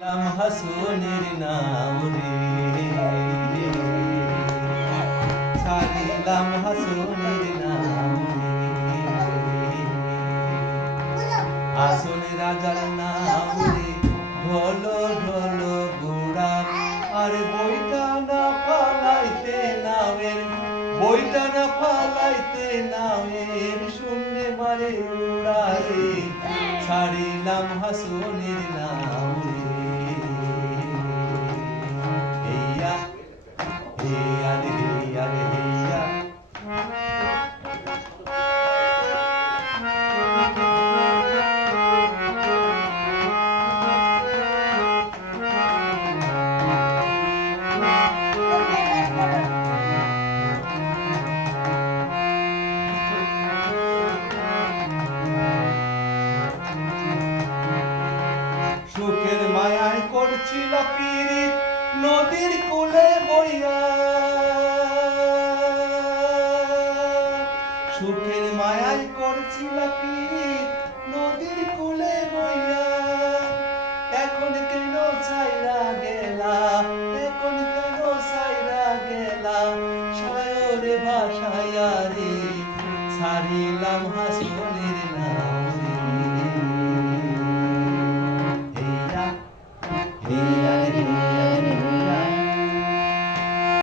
হাসনের নাম রে, ছাড়িলাম হাসনের নাম রে, হাসন রাজার নাম রে, ঢোলো ঢোলো ঘোড়া, আর বইটা না ফালাইতে নামের, বইটা না ফালাইতে নামের, শূন্যে মারে উড়ারে, ছাড়িলাম হাসনের নাম রে। হেইয়া হেইয়া রে হেইয়া রে হেইয়া, সুখের মায়ায় করছিল পীড়িত নদীর কূলে বইয়া, সুখের মায়ায় করছিল পীড়িত নদীর কূলে বইয়া, এখন কেন ছাইরা গেলা, এখন কেন ছাইরা গেলা, সায়রে ভাসাইয়া রে, ছাড়িলা